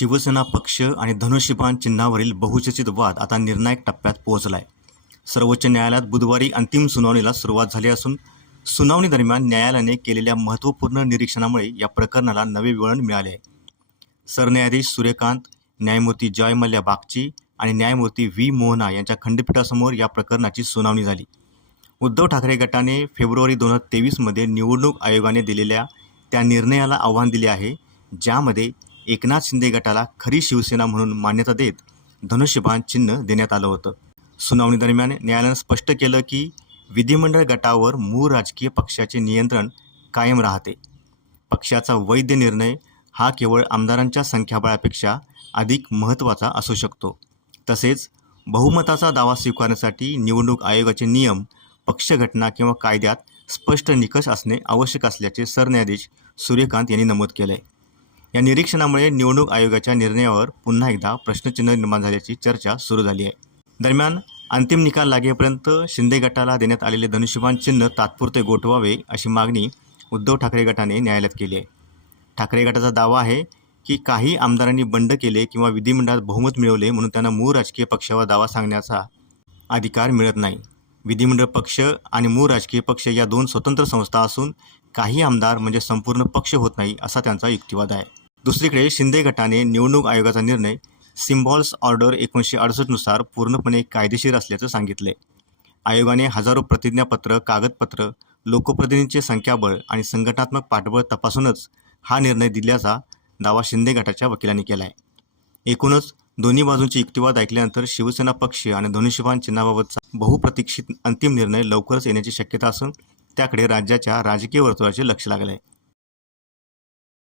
शिवसेना पक्ष आणि धनुष्यबाण चिन्हावरील बहुचर्चित वाद आता निर्णायक टप्प्यात पोहोचलाय. सर्वोच्च न्यायालयात बुधवारी अंतिम सुनावणीला सुरुवात झाली असून सुनावणी दरम्यान न्यायालयाने केलेल्या महत्त्वपूर्ण निरीक्षणामुळे या प्रकरणाला नवे वळण मिळाले आहे. सरन्यायाधीश सूर्यकांत, न्यायमूर्ती जॉय मल्ल्या बागची आणि न्यायमूर्ती व्ही मोहना यांच्या खंडपीठासमोर या प्रकरणाची सुनावणी झाली. उद्धव ठाकरे गटाने फेब्रुवारी 2023मध्ये निवडणूक आयोगाने दिलेल्या त्या निर्णयाला आव्हान दिले आहे, ज्यामध्ये एकनाथ शिंदे गटाला खरी शिवसेना म्हणून मान्यता देत धनुष्यबाण चिन्ह देण्यात आलं होतं. सुनावणी दरम्यान न्यायालयानं स्पष्ट केलं की विधिमंडळ गटावर मूळ राजकीय पक्षाचे नियंत्रण कायम राहते. पक्षाचा वैध निर्णय हा केवळ आमदारांच्या संख्याबळापेक्षा अधिक महत्त्वाचा असू शकतो. तसेच बहुमताचा दावा स्वीकारण्यासाठी निवडणूक आयोगाचे नियम, पक्षघटना किंवा कायद्यात स्पष्ट निकष असणे आवश्यक असल्याचे सरन्यायाधीश सूर्यकांत यांनी नमूद केलं आहे. या निरीक्षणामुळे निवडणूक आयोगाच्या निर्णयावर पुन्हा एकदा प्रश्नचिन्ह निर्माण झाल्याची चर्चा सुरू झाली आहे. दरम्यान अंतिम निकाल लागेपर्यंत शिंदे गटाला देण्यात आलेले धनुष्यबाण चिन्ह तात्पुरते गोठवावे अशी मागणी उद्धव ठाकरे गटाने न्यायालयात केली आहे. ठाकरे गटाचा दावा आहे की काही आमदारांनी बंड केले किंवा विधिमंडळात बहुमत मिळवले म्हणून त्यांना मूळ राजकीय पक्षावर दावा सांगण्याचा अधिकार मिळत नाही. विधिमंडळ पक्ष आणि मूळ राजकीय पक्ष या दोन स्वतंत्र संस्था असून काही आमदार म्हणजे संपूर्ण पक्ष होत नाही असा त्यांचा युक्तिवाद आहे. दुसरीकडे शिंदे गटाने निवडणूक आयोगाचा निर्णय सिम्बॉल्स ऑर्डर 1968 नुसार पूर्णपणे कायदेशीर असल्याचं सांगितले. आयोगाने हजारो प्रतिज्ञापत्र, कागदपत्र, लोकप्रतिनिधींचे संख्याबळ आणि संघटनात्मक पाठबळ तपासूनच हा निर्णय दिल्याचा दावा शिंदे गटाच्या वकिलांनी केला आहे. एकूणच दोन्ही बाजूंचे युक्तिवाद ऐकल्यानंतर शिवसेना पक्ष आणि धनुष्यबाण चिन्हाबाबतचा बहुप्रतीक्षित अंतिम निर्णय लवकरच येण्याची शक्यता असून त्याकडे राज्याच्या राजकीय वर्तुळाचे लक्ष लागले आहे.